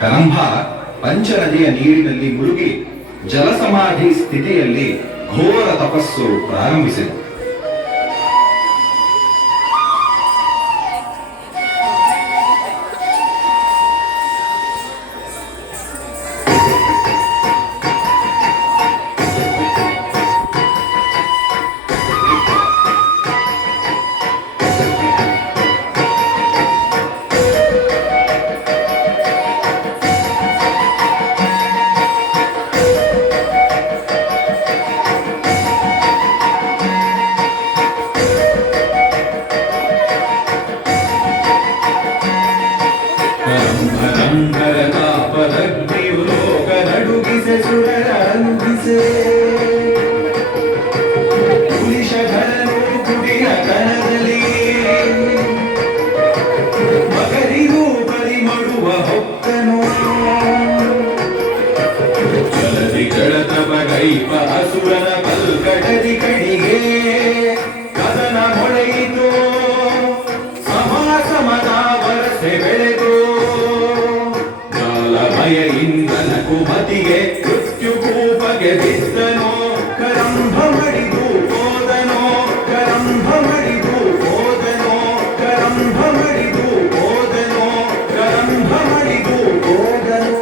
ಕರಂಭ ಪಂಚನದಿಯ ನೀರಿನಲ್ಲಿ ಮುಳುಗಿ ಜಲಸಮಾಧಿ ಸ್ಥಿತಿಯಲ್ಲಿ ಘೋರ ತಪಸ್ಸು ಪ್ರಾರಂಭಿಸಿತು. ಅಸುರನ ಕಲ್ಕಟದಿ ಕಣಿಗೆ ಕದನ ಮೊಳೆಯಿತು, ಸಮಾಸಮದ ವರಸೆ ಬೆಳೆದು ಜಾಲಮಯ ಇಂದನ ಕುಮತಿಗೆ ಮೃತ್ಯುಕೂಪಗೆ ಬಿದ್ದನೋ. ಕರಂಭ ಮಡಿದು ಹೋದನೋ, ಕರಂಭ ಮಡಿದು ಹೋದನೋ, ಕರಂಭ ಮಡಿದು ಹೋದನೋ, ಕರಂಭ ಮಡಿದು ಹೋದನೋ.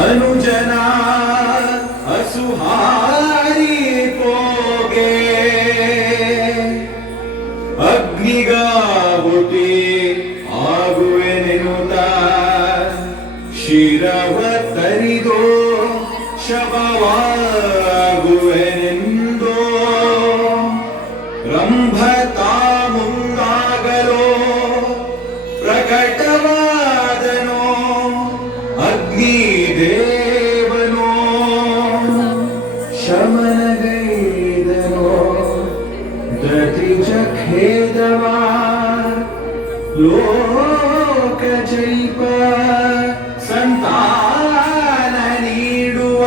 ಅನುಜನ ಅಸುಹಾರಿ ಪೋಗೆ ಅಗ್ನಿಗಾಹುತಿ ಆಗುವೆನೆನುತ ಶಿರವ ತರಿದೋ ಶವವಾಗುವೆನೆಂದೋ ರಂಭತಾ ಮುಂದಾಗಲೋ ಪ್ರಕಟವಾದನೋ ಅಗ್ನಿದೇವನೋ ಶಮನಗೈದನೋ ದತಿಜಖೇದವಾ ಲೋಕ ಜೈಪ ಸಂತಾನ ನೀಡುವ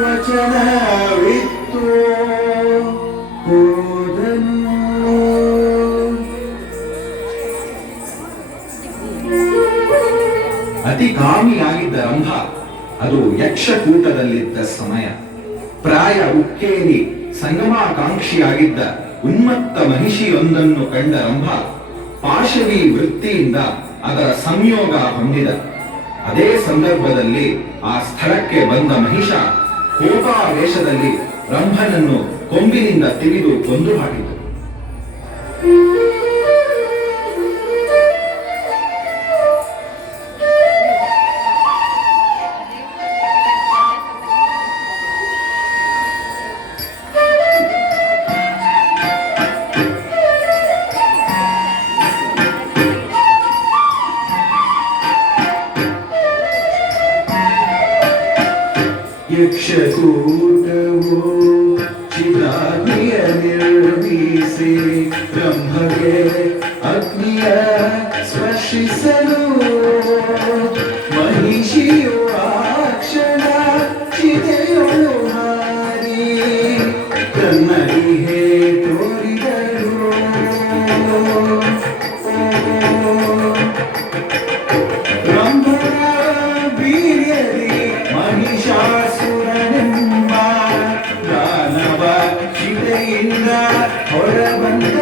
ವಚನವಿತ್ತು ಹೋದನು. ಅತಿ ಕಾಮಿಯಾಗಿದ್ದ ರಂಭ ಅದು ಯಕ್ಷಕೂಟದಲ್ಲಿದ್ದ ಸಮಯ. ಪ್ರಾಯ ಉಕ್ಕೇರಿ ಸಂಗಮಾಕಾಂಕ್ಷಿಯಾಗಿದ್ದ ಉನ್ಮತ್ತ ಮಹಿಷಿಯೊಂದನ್ನು ಕಂಡ ರಂಭ ಪಾಶವಿ ವೃತ್ತಿಯಿಂದ ಅದರ ಸಂಯೋಗ ಹೊಂದಿದ. ಅದೇ ಸಂದರ್ಭದಲ್ಲಿ ಆ ಸ್ಥಳಕ್ಕೆ ಬಂದ ಮಹಿಷ ಕೋಪಾವೇಶದಲ್ಲಿ ರಂಭನನ್ನು ಕೊಂಬಿನಿಂದ ತಿವಿದು ಕೊಂದು ಹಾಕಿತು. ಯಕ್ಷಕೂಟವು ಚಿದಾಗ್ನಿಯ ನಿರ್ಮಿಸಿ ಬ್ರಹ್ಮಗೆ ಅಗ್ನಿಯ ಸ್ಪರ್ಶಿಸಲು ಮಹಿಷಿಯು ಆ ಕ್ಷಣ ಚಿತೆಯೊಳು ಹಾರಿ ತನ್ನರಿಹೇ ತೋರಿದಳು. ರಂಭನ ಬೀರ್ಯದಿ ಮಹಿಷಾಸುರನೆಂಬ ದಾನವ ಚಿತೆಯಿಂದ ಹೊರಬಂದ